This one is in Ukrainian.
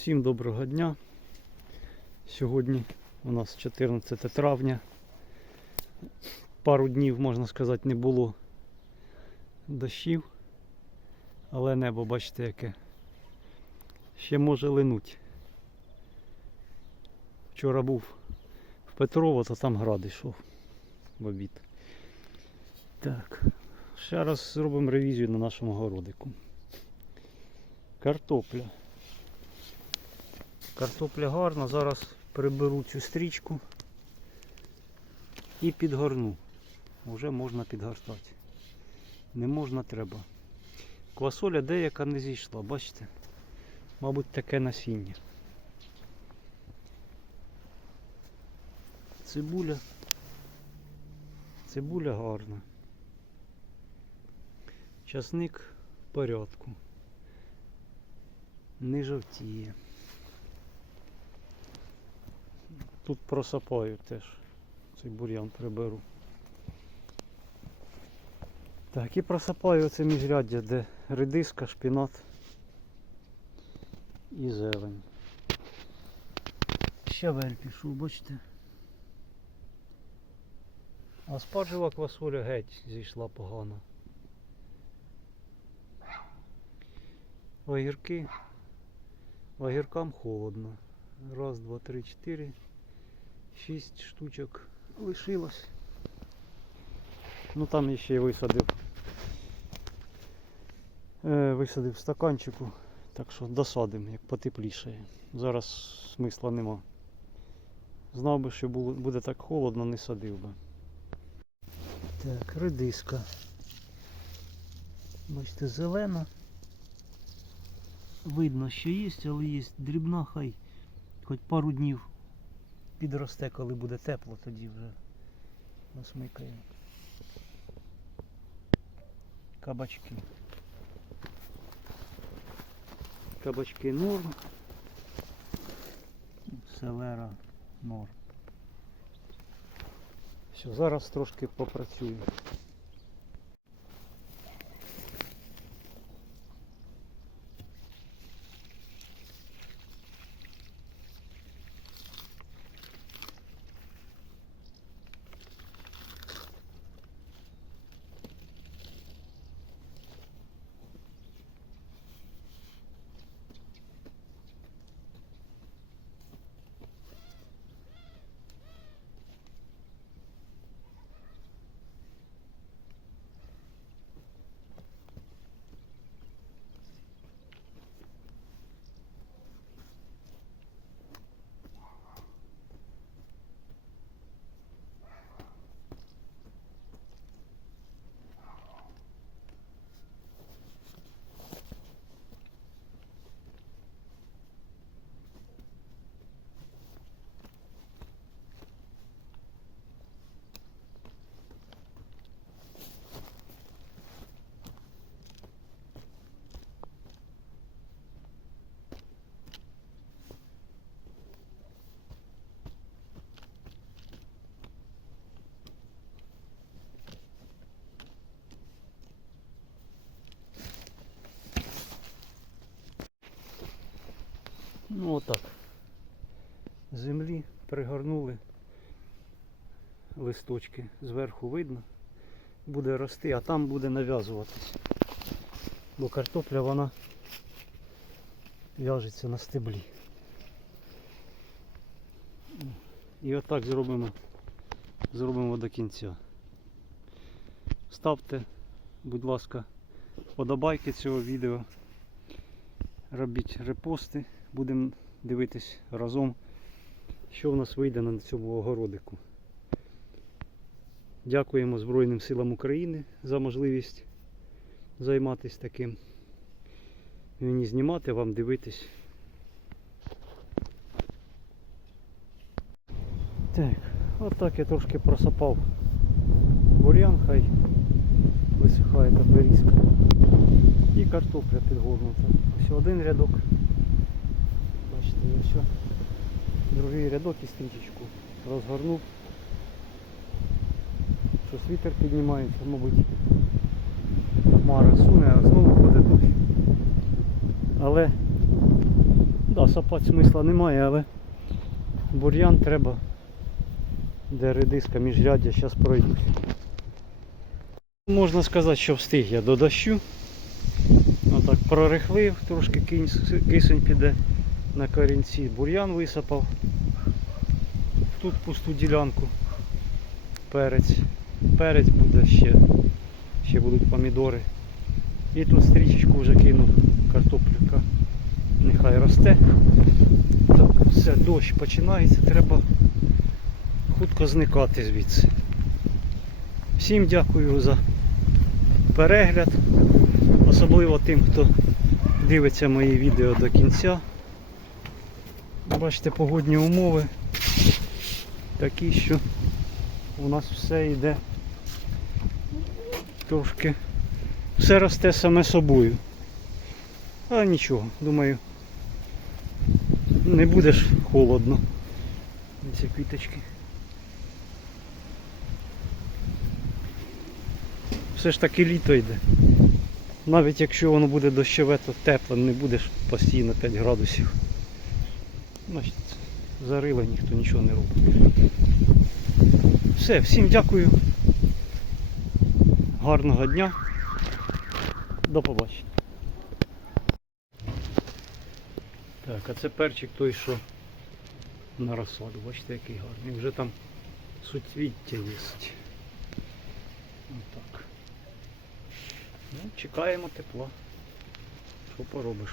Всім доброго дня. Сьогодні у нас 14 травня. Пару днів, можна сказати, не було дощів, але небо, бачите, яке ще може линуть. Вчора був в Петрово, то там град йшов в обід. Так, ще раз зробимо ревізію на нашому городику. Картопля. Картопля гарна, зараз приберу цю стрічку і підгорну. Вже можна підгортати. Не можна, треба. Квасоля деяка не зійшла, бачите? Мабуть, таке насіння. Цибуля. Цибуля гарна. Часник в порядку. Не жовтіє. Тут просапаю теж. Цей бур'ян приберу. Так, і просапаю оце міжряддя, де редиска, шпінат і зелень. Щавель пішов, бачите. А спаржева квасоля геть зійшла погано. Огірки. Огіркам холодно. Раз, два, три, чотири. Шість штучок лишилось. Ну там я ще й висадив. Е, висадив в стаканчику. Так що досадимо, як потеплішає. Зараз смисла нема. Знав би, що було- буде так холодно, не садив би. Так, редиска. Бачите, зелена. Видно, що є, але є дрібна, хай хоч пару днів підросте, коли буде тепло, тоді вже насмикаємо. Кабачки. Кабачки норм. Селера норм. Все, зараз трошки попрацюю. Ну отак. Землі пригорнули листочки. Зверху видно. Буде рости, а там буде нав'язуватись. Бо картопля вона в'яжеться на стеблі. І отак зробимо, зробимо до кінця. Ставте, будь ласка, вподобайки цього відео. Робіть репости будемо дивитись разом, що в нас вийде на цьому огородику. Дякуємо Збройним силам України за можливість займатися таким. Мені знімати, вам дивитись. Так, отак я трошки просапав бур'ян, хай висихає та берізка. І картопля підгорнута. Ось один рядок. Я все. Другий рядок і стрічечку розгорнув. Щось вітер піднімається, мабуть. Хмара суне, а знову буде дощ. Але да, сапати смисла немає, але бур'ян треба, де редиска міжряддя, зараз пройдуть. Можна сказати, що встиг я до дощу. Отак прорихлив, трошки кисень піде на корінці, бур'ян висипав. Тут пусту ділянку. Перець. Перець буде ще. Ще будуть помідори. І тут стрічечку вже кинув картоплюка. Нехай росте. Так, все, дощ починається, треба хутко зникати звідси. Всім дякую за перегляд. Особливо тим, хто дивиться мої відео до кінця. Бачите, погодні умови такі, що у нас все йде трошки все росте саме собою. А нічого, думаю, не буде ж холодно. Ці квіточки. Все ж таки літо йде. Навіть якщо воно буде дощове, то тепло, не буде постійно 5 градусів. Значить, зарило ніхто нічого не робить. Все, всім дякую. Гарного дня. До побачення. Так, а це перчик той, що на розсаду. Бачите, який гарний. Вже там суцвіття є. Отак. Ну, чекаємо тепла. Що поробиш?